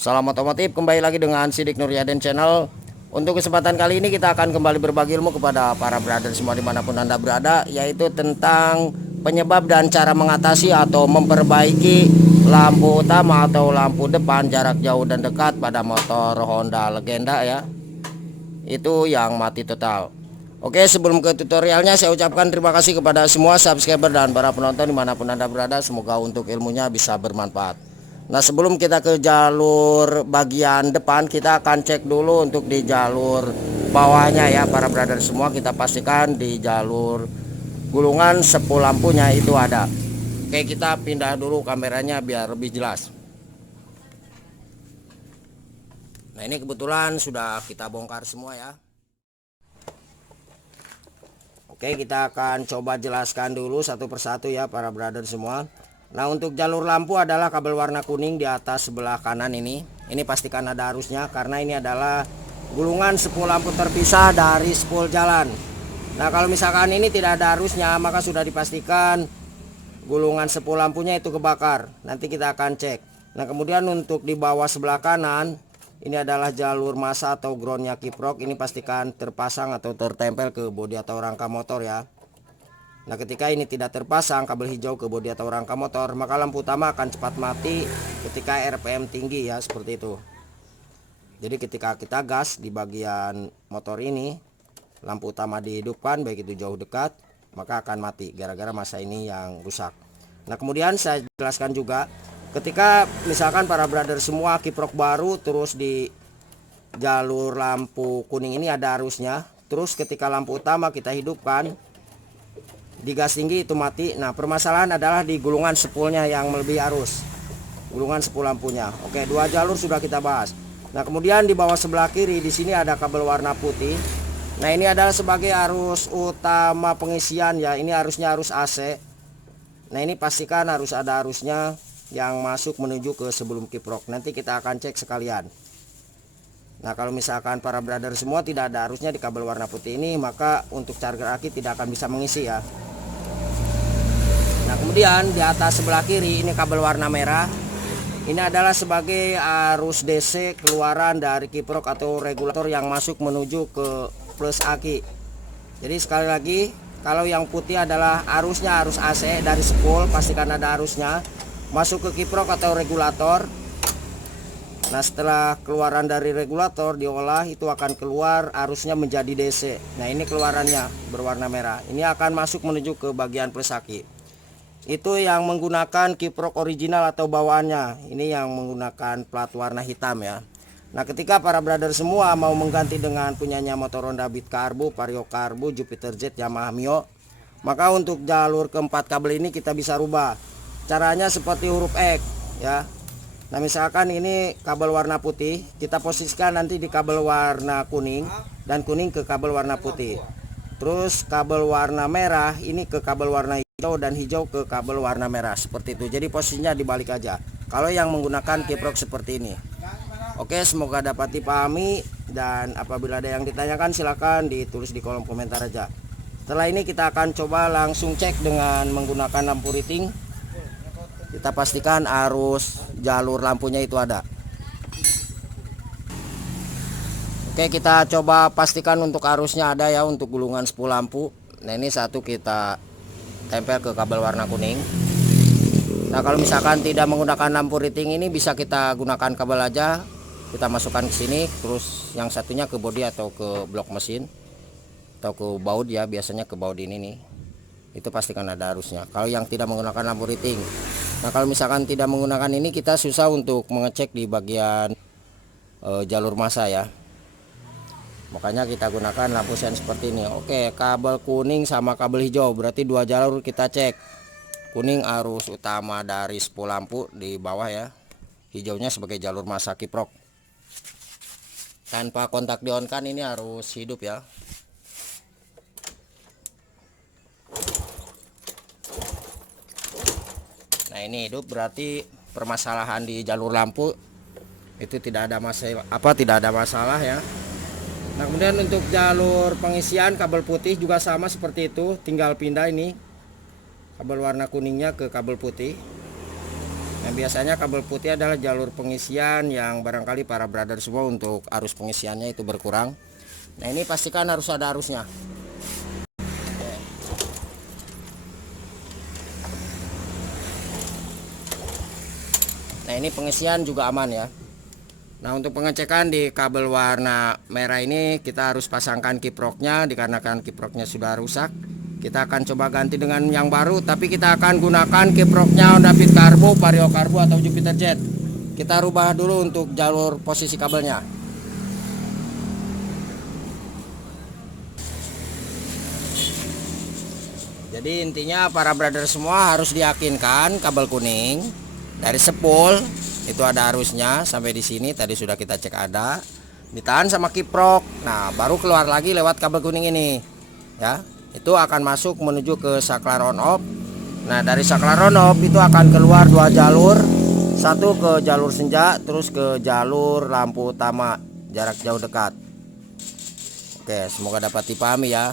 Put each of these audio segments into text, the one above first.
Salam otomotif, kembali lagi dengan Sidik Nuryaden Channel. Untuk kesempatan kali ini kita akan kembali berbagi ilmu kepada para brother semua dimanapun Anda berada, yaitu tentang penyebab dan cara mengatasi atau memperbaiki lampu utama atau lampu depan jarak jauh dan dekat pada motor Honda Legenda ya, itu yang mati total. Oke, sebelum ke tutorialnya saya ucapkan terima kasih kepada semua subscriber dan para penonton dimanapun Anda berada. Semoga untuk ilmunya bisa bermanfaat. Nah, sebelum kita ke jalur bagian depan, kita akan cek dulu untuk di jalur bawahnya ya para brother semua. Kita pastikan di jalur gulungan sepul lampunya itu ada. Oke, kita pindah dulu kameranya biar lebih jelas. Nah, ini kebetulan sudah kita bongkar semua ya. Oke, kita akan coba jelaskan dulu satu persatu ya para brother semua. Nah, untuk jalur lampu adalah kabel warna kuning di atas sebelah kanan ini. Ini pastikan ada arusnya karena ini adalah gulungan sepul lampu terpisah dari spol jalan. Nah, kalau misalkan ini tidak ada arusnya, maka sudah dipastikan gulungan sepul lampunya itu kebakar. Nanti kita akan cek. Nah, kemudian untuk di bawah sebelah kanan, ini adalah jalur massa atau groundnya kiprok. Ini pastikan terpasang atau tertempel ke bodi atau rangka motor ya. Nah, ketika ini tidak terpasang kabel hijau ke bodi atau rangka motor, maka lampu utama akan cepat mati ketika RPM tinggi ya, seperti itu. Jadi ketika kita gas di bagian motor ini, lampu utama dihidupkan baik itu jauh dekat, maka akan mati gara-gara massa ini yang rusak. Nah, kemudian saya jelaskan juga ketika misalkan para brother semua kiprok baru, terus di jalur lampu kuning ini ada arusnya, terus ketika lampu utama kita hidupkan di gas tinggi itu mati. Nah, permasalahan adalah di gulungan sepulnya yang melebihi arus, gulungan sepul lampunya. Oke, dua jalur sudah kita bahas. Nah, kemudian di bawah sebelah kiri di sini ada kabel warna putih. Nah, ini adalah sebagai arus utama pengisian ya. Ini arusnya arus AC. Nah, ini pastikan harus ada arusnya yang masuk menuju ke sebelum kiprok. Nanti kita akan cek sekalian. Nah, kalau misalkan para brother semua tidak ada arusnya di kabel warna putih ini, maka untuk charger aki tidak akan bisa mengisi ya. Nah, kemudian di atas sebelah kiri ini kabel warna merah. Ini adalah sebagai arus DC keluaran dari kiprok atau regulator yang masuk menuju ke plus aki. Jadi sekali lagi, kalau yang putih adalah arusnya arus AC dari spool, pastikan ada arusnya masuk ke kiprok atau regulator. Nah, setelah keluaran dari regulator diolah, itu akan keluar arusnya menjadi DC. Nah, ini keluarannya berwarna merah. Ini akan masuk menuju ke bagian plus aki. Itu yang menggunakan kiprok original atau bawaannya. Ini yang menggunakan plat warna hitam ya. Nah, ketika para brother semua mau mengganti dengan punyanya motor Honda Beat Karbu, Vario Karbu, Jupiter Jet, Yamaha Mio, maka untuk jalur keempat kabel ini kita bisa rubah. Caranya seperti huruf X ya. Nah, misalkan ini kabel warna putih, kita posisikan nanti di kabel warna kuning dan kuning ke kabel warna putih. Terus kabel warna merah ini ke kabel warna hijau dan hijau ke kabel warna merah, seperti itu. Jadi posisinya dibalik aja kalau yang menggunakan kiprok seperti ini. Oke, semoga dapat dipahami, dan apabila ada yang ditanyakan silahkan ditulis di kolom komentar aja. Setelah ini kita akan coba langsung cek dengan menggunakan lampu riting. Kita pastikan arus jalur lampunya itu ada. Oke, kita coba pastikan untuk arusnya ada ya untuk gulungan sepul lampu. Nah, ini satu kita tempel ke kabel warna kuning. Nah, kalau misalkan tidak menggunakan lampu riting ini, bisa kita gunakan kabel aja. Kita masukkan ke sini, terus yang satunya ke bodi atau ke blok mesin atau ke baut ya, biasanya ke baut ini nih. Itu pastikan ada arusnya kalau yang tidak menggunakan lampu riting. Nah, kalau misalkan tidak menggunakan ini, kita susah untuk mengecek di bagian jalur massa ya. Makanya kita gunakan lampu sen seperti ini. Oke, kabel kuning sama kabel hijau, berarti dua jalur kita cek. Kuning arus utama dari spol lampu di bawah ya. Hijaunya sebagai jalur massa kiprok. Tanpa kontak di on kan ini harus hidup ya. Nah, ini hidup berarti permasalahan di jalur lampu itu tidak ada masalah ya. Nah, kemudian untuk jalur pengisian kabel putih juga sama seperti itu, tinggal pindah ini kabel warna kuningnya ke kabel putih. Nah, biasanya kabel putih adalah jalur pengisian yang barangkali para brother semua untuk arus pengisiannya itu berkurang. Nah, ini pastikan harus ada arusnya. Nah, ini pengisian juga aman ya. Nah, untuk pengecekan di kabel warna merah ini kita harus pasangkan kiproknya, dikarenakan kiproknya sudah rusak. Kita akan coba ganti dengan yang baru, tapi kita akan gunakan kiproknya Honda Fit Carbo, Vario Carbo atau Jupiter Jet. Kita rubah dulu untuk jalur posisi kabelnya. Jadi intinya para brother semua harus diyakinkan kabel kuning dari spool itu ada arusnya sampai di sini, tadi sudah kita cek ada, ditahan sama kiprok. Nah, baru keluar lagi lewat kabel kuning ini ya, itu akan masuk menuju ke saklar on off. Nah, dari saklar on off itu akan keluar dua jalur, satu ke jalur senja, terus ke jalur lampu utama jarak jauh dekat. Oke, semoga dapat dipahami ya.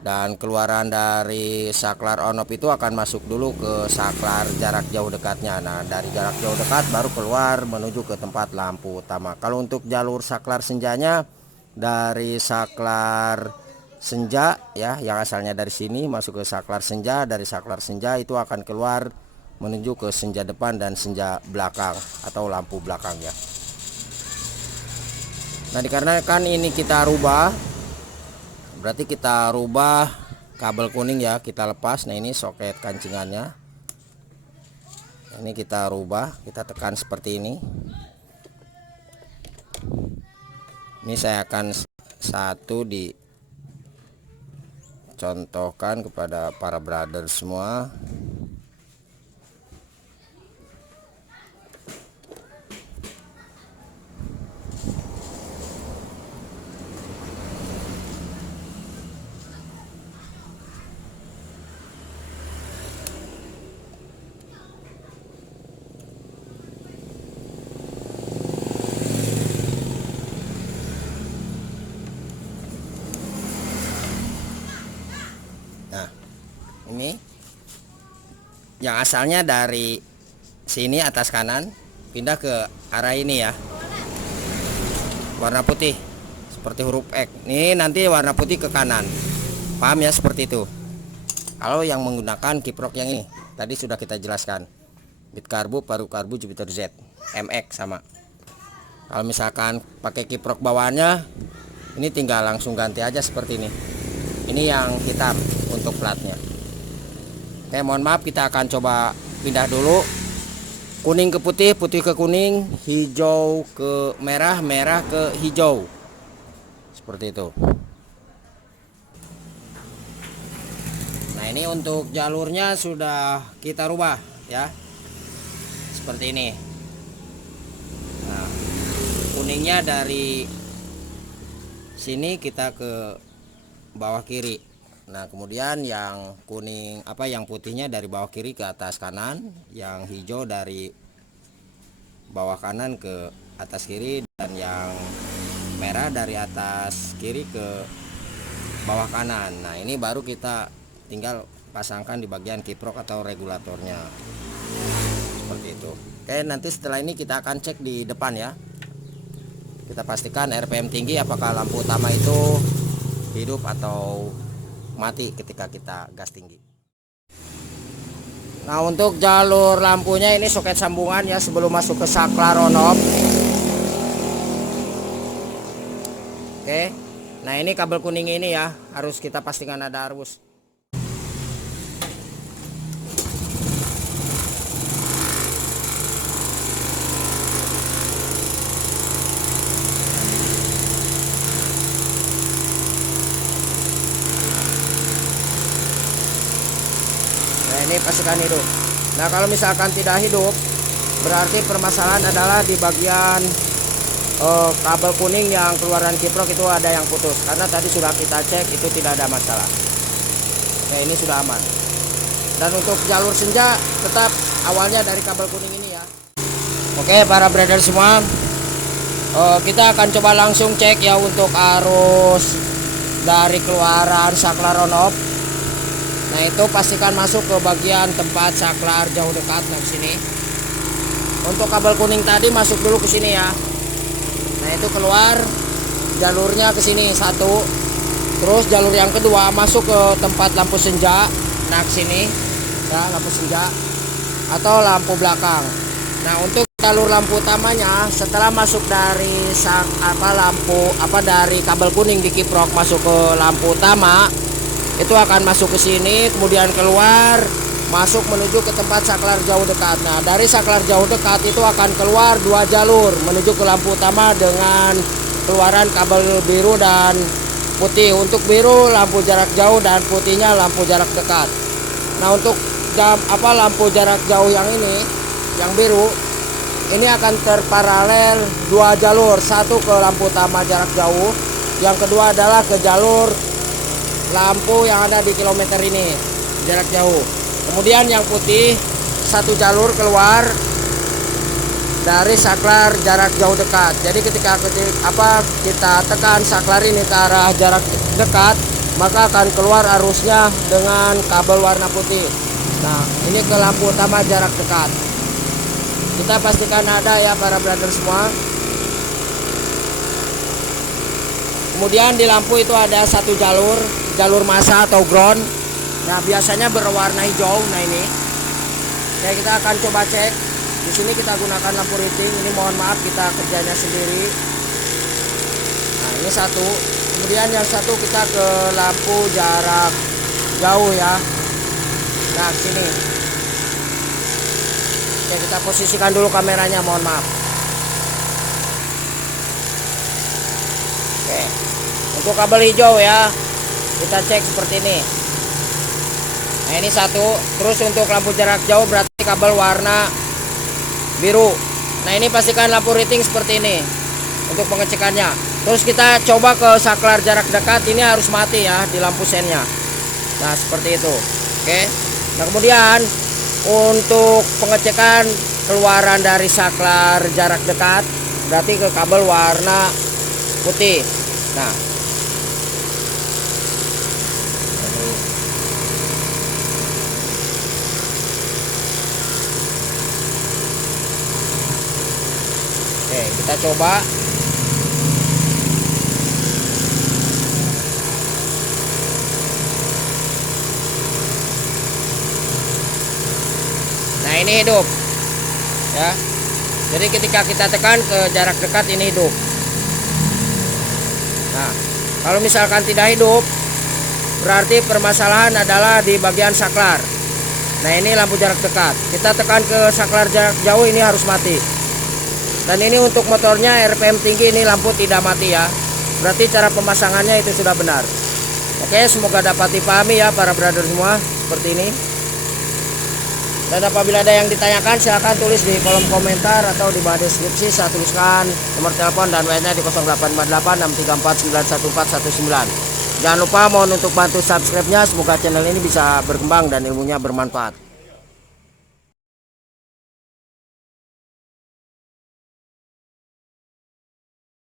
Dan keluaran dari saklar on off itu akan masuk dulu ke saklar jarak jauh dekatnya. Nah, dari jarak jauh dekat baru keluar menuju ke tempat lampu utama. Kalau untuk jalur saklar senjanya, dari saklar senja ya, yang asalnya dari sini masuk ke saklar senja, dari saklar senja itu akan keluar menuju ke senja depan dan senja belakang atau lampu belakang ya. Nah, dikarenakan ini kita rubah, berarti kita rubah kabel kuning ya, kita lepas. Nah, ini soket kancingannya, ini kita rubah, kita tekan seperti ini. Ini saya akan satu dicontohkan kepada para brother semua. Nah, ini yang asalnya dari sini atas kanan pindah ke arah ini ya, warna putih seperti huruf X. Ini nanti warna putih ke kanan, paham ya, seperti itu. Kalau yang menggunakan kiprok yang ini tadi sudah kita jelaskan, Fit Carbo, Vario Carbo, Jupiter Z, MX sama. Kalau misalkan pakai kiprok bawaannya, ini tinggal langsung ganti aja seperti ini. Ini yang hitam untuk platnya. Oke, mohon maaf, kita akan coba pindah dulu. Kuning ke putih, putih ke kuning, hijau ke merah, merah ke hijau. Seperti itu. Nah, ini untuk jalurnya sudah kita rubah ya. Seperti ini. Nah, kuningnya dari sini kita ke bawah kiri. Nah, kemudian yang kuning yang putihnya dari bawah kiri ke atas kanan, yang hijau dari bawah kanan ke atas kiri, dan yang merah dari atas kiri ke bawah kanan. Nah, ini baru kita tinggal pasangkan di bagian kiprok atau regulatornya. Seperti itu. Oke, nanti setelah ini kita akan cek di depan ya. Kita pastikan RPM tinggi, apakah lampu utama itu hidup atau mati ketika kita gas tinggi. Nah, untuk jalur lampunya ini soket sambungan ya sebelum masuk ke saklar on off. Oke. Nah, ini kabel kuning ini ya, harus kita pastikan ada arus. Ini pastikan hidup. Nah, kalau misalkan tidak hidup, berarti permasalahan adalah di bagian kabel kuning yang keluaran kiprok itu ada yang putus, karena tadi sudah kita cek itu tidak ada masalah. Nah, ini sudah aman. Dan untuk jalur senja tetap awalnya dari kabel kuning ini ya. Oke, para brother semua, kita akan coba langsung cek ya untuk arus dari keluaran saklar on off. Nah itu pastikan masuk ke bagian tempat saklar jauh dekat. Nah sini. Untuk kabel kuning tadi masuk dulu ke sini ya. Nah itu keluar jalurnya ke sini satu. Terus jalur yang kedua masuk ke tempat lampu senja. Nah ke sini ya, lampu senja atau lampu belakang. Nah untuk jalur lampu utamanya setelah masuk dari dari kabel kuning dikiprok masuk ke lampu utama, itu akan masuk ke sini, kemudian keluar masuk menuju ke tempat saklar jauh dekat. Nah dari saklar jauh dekat itu akan keluar dua jalur menuju ke lampu utama dengan keluaran kabel biru dan putih. Untuk biru lampu jarak jauh dan putihnya lampu jarak dekat. Nah untuk lampu jarak jauh yang ini, yang biru ini akan terparalel dua jalur, satu ke lampu utama jarak jauh, yang kedua adalah ke jalur lampu yang ada di kilometer ini jarak jauh. Kemudian yang putih satu jalur keluar dari saklar jarak jauh dekat. Jadi ketika kita tekan saklar ini ke arah jarak dekat, maka akan keluar arusnya dengan kabel warna putih. Nah ini ke lampu utama jarak dekat. Kita pastikan ada ya para brother semua. Kemudian di lampu itu ada satu jalur massa atau ground. Nah biasanya berwarna hijau. Nah ini ya, kita akan coba cek. Di sini kita gunakan lampu riting. Ini mohon maaf kita kerjanya sendiri. Nah ini satu. Kemudian yang satu kita ke lampu jarak jauh ya. Nah sini. Oke, kita posisikan dulu kameranya, mohon maaf. Oke. Untuk kabel hijau ya, kita cek seperti ini. Nah ini satu. Terus untuk lampu jarak jauh berarti kabel warna biru. Nah ini pastikan lampu riting seperti ini untuk pengecekannya. Terus kita coba ke saklar jarak dekat, ini harus mati ya di lampu sennya. Nah seperti itu. Oke. Nah kemudian untuk pengecekan keluaran dari saklar jarak dekat berarti ke kabel warna putih. Nah oke, kita coba. Nah ini hidup ya. Jadi ketika kita tekan ke jarak dekat ini hidup. Nah kalau misalkan tidak hidup berarti permasalahan adalah di bagian saklar. Nah ini lampu jarak dekat. Kita tekan ke saklar jarak jauh, ini harus mati. Dan ini untuk motornya RPM tinggi, ini lampu tidak mati ya. Berarti cara pemasangannya itu sudah benar. Oke, semoga dapat dipahami ya para brother semua seperti ini. Dan apabila ada yang ditanyakan silahkan tulis di kolom komentar atau di bawah deskripsi. Saya tuliskan nomor telepon dan WA-nya di 0848 634 91419. Jangan lupa mohon untuk bantu subscribe-nya, semoga channel ini bisa berkembang dan ilmunya bermanfaat.